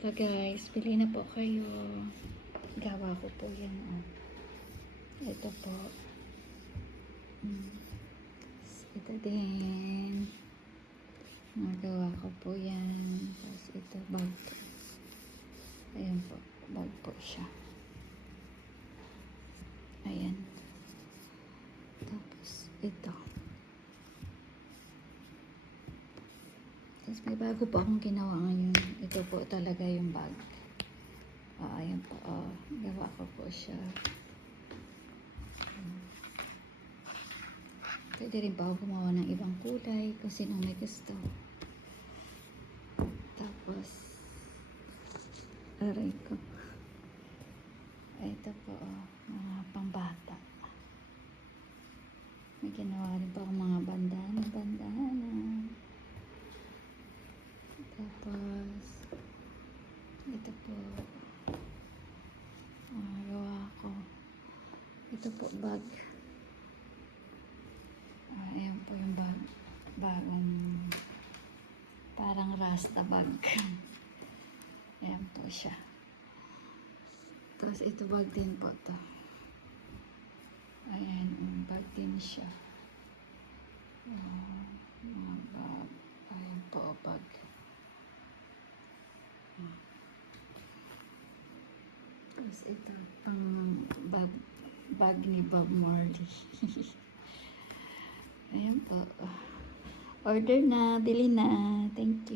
So guys, pili na po kayo. Gawa ko po yan. Oh. Ito po. Ito din. Nagawa ko po yan. Tapos ito, bag. Ayan po. Bag po siya. Ayan. Tapos ito. Tapos may bago po akong ginawa ngayon. Ito po talaga yung bag. Ayan po. Gawa ko po siya. Pwede rin pa ako gumawa ng ibang kulay kung sino may gusto. Tapos, aray ko. Ito po, mga pambata. May ginawa rin pa ako mga bandana. Tapos, ito po, gawa ko. Ito po, bag. Ayan po yung bag. Bagong, parang rasta bag. Ayan po siya. Tapos ito bag din po to. Ayan, bag din siya. Mga bag. Ayan po, bag. Tapos ito, pang bag ni Bob Marley. Ayan po. Order na, bili na. Thank you.